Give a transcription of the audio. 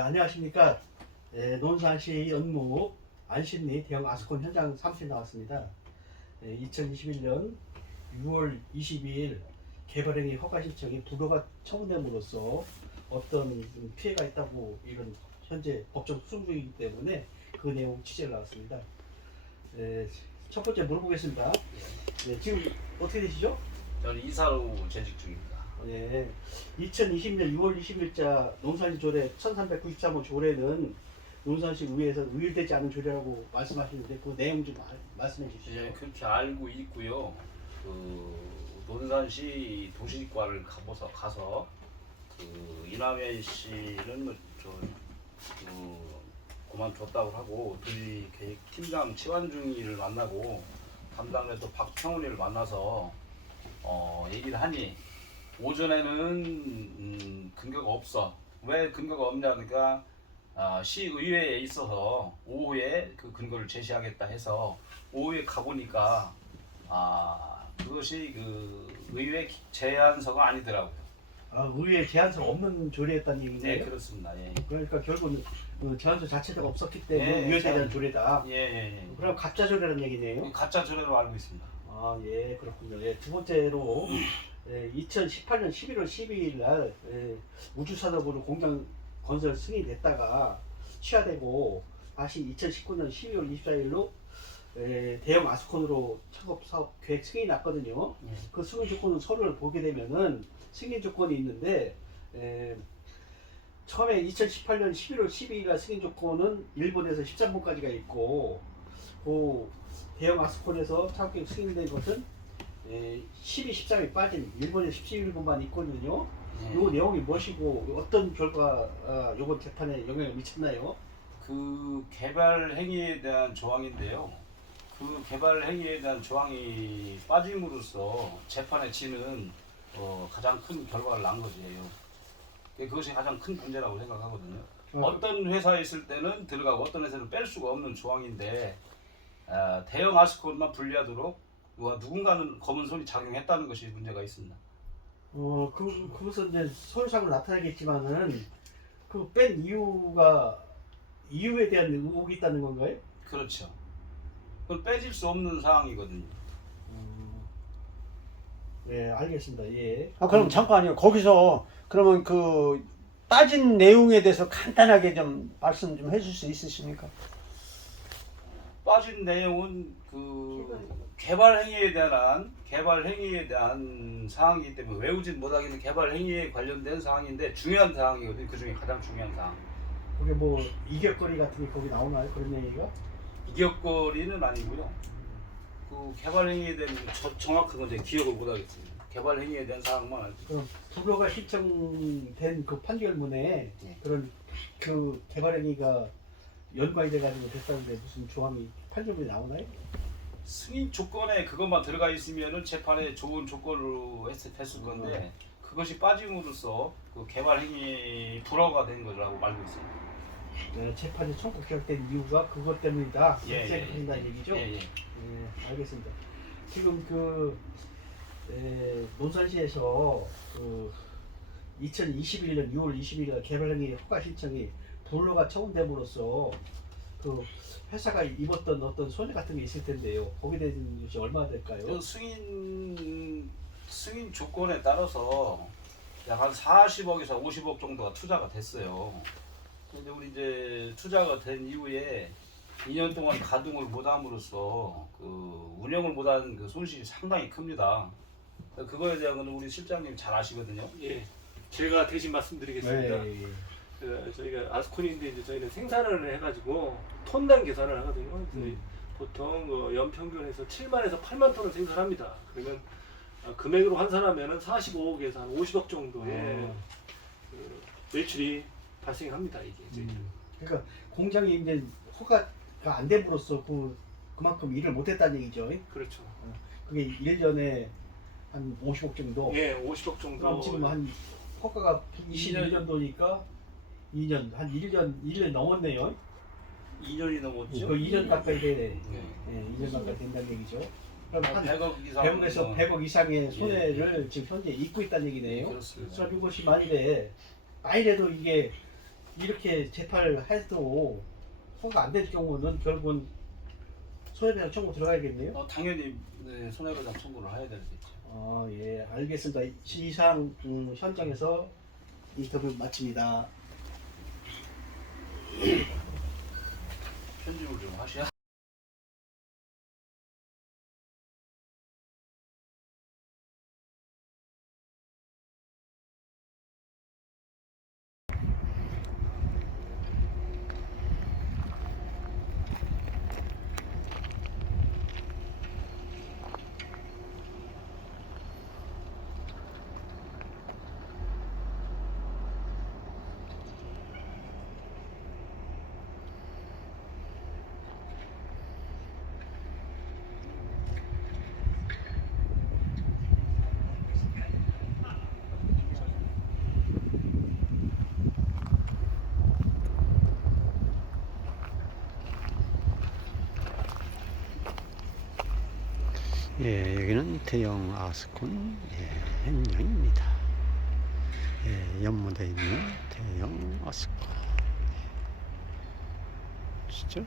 안녕하십니까. 논산시 연무 안신리 대형 아스콘 현장 사무실 나왔습니다. 2021년 6월 22일 개발행위 허가 신청이 불허가 처분됨으로써 어떤 피해가 있다고 이런 현재 법정 수정 중이기 때문에 그 내용 취재를 나왔습니다. 첫 번째 물어보겠습니다. 지금 어떻게 되시죠? 저는 이사로 재직 중입니다. 2020년 6월 20일자 논산시 조례 1393호 조례는 논산시 의회에서 의율되지 않은 조례라고 말씀하시는데 그 내용 좀 말씀해 주시죠. 네, 그렇게 알고 있고요. 논산시 도시과를 가서 이남현 씨는 그만뒀다고 하고 도시계획팀장 최완중이를 만나고 담당자도 박평훈이를 만나서 얘기를 하니 오전에는 근거가 없어. 왜 근거가 없냐니까 시의회에 있어서 오후에 그 근거를 제시하겠다 해서 오후에 가보니까 그것이 그 의회 제안서가 아니더라고요. 의회 제안서가 없는 조례였다는 얘기네요. 네, 그렇습니다. 예. 그러니까 결국은 제안서 자체가 없었기 때문에 예, 의회에 대한 조례다. 예. 그럼 가짜 조례라는 얘기네요. 가짜 조례로 알고 있습니다. 그렇군요. 두 번째로 2018년 11월 12일 날 우주산업으로 공장 건설 승인됐다가 취하되고 다시 2019년 12월 24일로 대형 아스콘으로 창업 사업 계획 승인이 났거든요. 그 승인 조건은 서류를 보게 되면은 승인 조건이 있는데 처음에 2018년 11월 12일 날 승인 조건은 1번에서 13번까지가 있고 그 대형 아스콘에서 창업 계획 승인된 것은 12, 13이 빠진 1번에서 17번만 있거든요. 요 내용이 무엇이고 어떤 결과 요번 재판에 영향을 미쳤나요? 그 개발 행위에 대한 조항인데요. 그 개발 행위에 대한 조항이 빠짐으로써 재판에 지는 가장 큰 결과를 난 것이에요. 그것이 가장 큰 문제라고 생각하거든요. 어떤 회사에 있을 때는 들어가고 어떤 회사는 뺄 수가 없는 조항인데 대형 아스콘만 분리하도록 누군가는 검은 손이 작용했다는 것이 문제가 있습니다. 그것은 이제 서류상으로 나타나겠지만은 그 뺀 이유에 대한 의혹이 있다는 건가요? 그렇죠. 그건 빼질 수 없는 사항이거든요. 네, 알겠습니다. 예. 그럼 잠깐만요. 거기서 그러면 그 빠진 내용에 대해서 간단하게 좀 말씀 좀 해줄 수 있으십니까? 빠진 내용은 개발 행위에 대한 사항이기 때문에 외우진 못하겠는 개발 행위에 관련된 사항인데 중요한 사항이거든요. 그 중에 가장 중요한 사항. 그게 뭐 이격거리 같은 게 거기 나오나요? 그런 얘기가? 이격거리는 아니고요. 그 개발 행위에 대한 정확한 건 기억을 못하겠습니다. 개발 행위에 대한 사항만 알고 있습니다. 그럼 불허가 신청된 그 판결문에 그런 그 개발 행위가 연관이 돼가지고 됐다는데 무슨 조항이 판결문에 나오나요? 승인 조건에 그것만 들어가 있으면은 재판에 좋은 조건으로 했을 건데 그것이 빠짐으로써 그 개발 행위 불허가 된 거라고 알고 있습니다. 재판이 청구 기각된 이유가 그것 때문이다. 예, 생각한다는 얘기죠? 예. 알겠습니다. 지금 논산시에서 2021년 6월 20일 개발행위 허가 신청이 불허가 처분됨으로써 그 회사가 입었던 어떤 손해 같은 게 있을 텐데요. 거기에 대한 것이 얼마나 될까요? 그 승인 조건에 따라서 약 한 40억에서 50억 정도가 투자가 됐어요. 근데 우리 이제 투자가 된 이후에 2년 동안 가동을 못함으로써 그 운영을 못한 그 손실이 상당히 큽니다. 그거에 대한 거는 우리 실장님 잘 아시거든요. 예, 제가 대신 말씀드리겠습니다. 저희가 아스콘인데 이제 저희는 생산을 해가지고 톤당 계산을 하거든요. 보통 연평균에서 7만에서 8만 톤을 생산합니다. 그러면 금액으로 환산하면은 45억에서 한 50억 정도의 매출이 발생합니다. 이게 그러니까 공장이 이제 허가가 안 됨으로써 그만큼 일을 못했다는 얘기죠. 그렇죠. 그게 1년에 한 50억 정도. 예, 50억 정도. 그럼 지금 한 허가가 21년도니까 2년 한 1년 넘었네요. 2년이 넘었죠. 그 2년 가까이 되네. 네. 2년 가까이 된다는 얘기죠. 그럼 한 100억 이상 100억에서 100억 이상의 손해를 지금 현재 입고 있다는 얘기네요. 그렇습니다. 그럼 이것이 만일에 이게 이렇게 재판을 해도 허가 안 될 경우는 결국은 손해배상 청구 들어가야겠네요. 당연히 네, 손해배상 청구를 해야 되겠죠. 예, 알겠습니다. 이상 현장에서 인터뷰 마칩니다. 편집을 좀 하셔야. 예, 여기는 대형 아스콘 현장입니다. 예, 연못에 있는 대형 아스콘. 진짜?